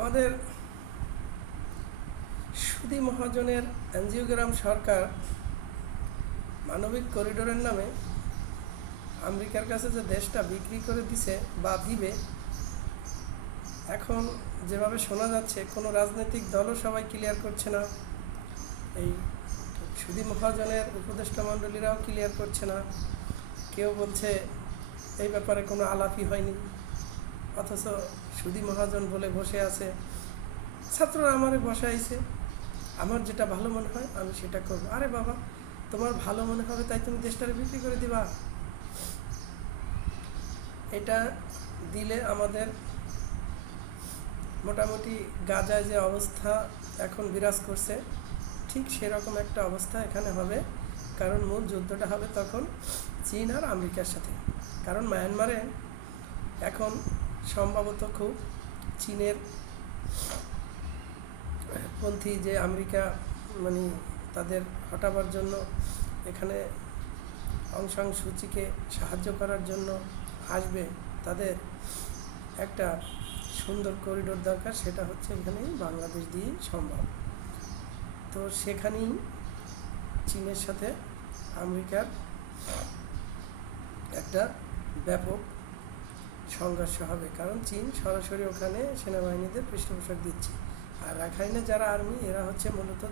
আমাদের সুধী মহাজনের এনজিওগ্রাম সরকার মানবিক করিডোরের নামে আমেরিকার কাছে যে দেশটা বিক্রি করে দিছে বা দিবে, এখন যেভাবে শোনা যাচ্ছে কোনো রাজনৈতিক দলও সবাই ক্লিয়ার করছে না, এই সুধী মহাজনের উপদেষ্টা মণ্ডলীরাও ক্লিয়ার করছে না। কেউ বলছে এই ব্যাপারে কোনো আলাপই হয়নি, অথচ সুধী মহাজন বলে বসে আছে। ছাত্ররা আমারে বসাইছে, আমার যেটা ভালো মনে হয় আমি সেটা করবো। আরে বাবা, তোমার ভালো মনে হবে তাই তুমি দেশটারে বিক্রি করে দিবা? এটা দিলে আমাদের মোটামুটি গাজায় যে অবস্থা এখন বিরাজ করছে, ঠিক সেরকম একটা অবস্থা এখানে হবে। কারণ মূল যুদ্ধটা হবে তখন চীন আর আমেরিকার সাথে। কারণ মায়ানমারে এখন সম্ভবত খুব চীনের পন্থী যে আমেরিকা মানে তাদের হটাবার জন্য এখানে অং সান সুচিকে সাহায্য করার জন্য আসবে, তাদের একটা সুন্দর করিডোর দরকার, সেটা হচ্ছে এখানেই বাংলাদেশ দিয়েই সম্ভব। তো সেখানেই চীনের সাথে আমেরিকার একটা ব্যাপক সংঘর্ষ হবে, কারণ চীন সরাসরি ওখানে সেনাবাহিনীদের পৃষ্ঠপোষক দিচ্ছে। আর রাখাইনে যারা আর্মি, এরা হচ্ছে মূলত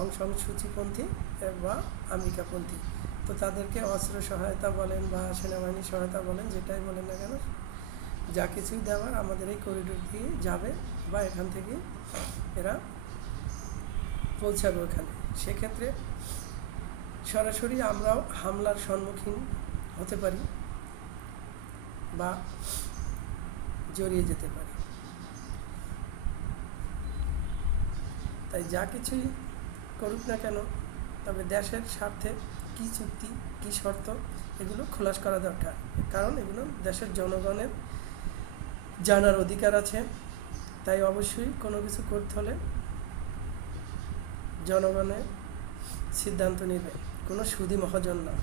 অং সান সুচিপন্থী বা আমেরিকাপন্থী। তো তাদেরকে অস্ত্র সহায়তা বলেন বা সেনাবাহিনী সহায়তা বলেন, যেটাই বলেন না কেন, যা কিছুই দেওয়ার আমাদের এই করিডোর দিয়ে যাবে বা এখান থেকে এরা পৌঁছাবে ওখানে। সেক্ষেত্রে সরাসরি আমরাও হামলার সম্মুখীন হতে পারি বা জড়িয়ে যেতে পারি। তাই যা কিছুই করুক না কেন, তবে দেশের স্বার্থে কী চুক্তি, কী শর্ত, এগুলো খোলাস করা দরকার। কারণ এগুলো দেশের জনগণের জানার অধিকার আছে। তাই অবশ্যই কোনো কিছু করতে হলে জনগণের সিদ্ধান্ত নেবে, কোনো সুধী মহাজন না।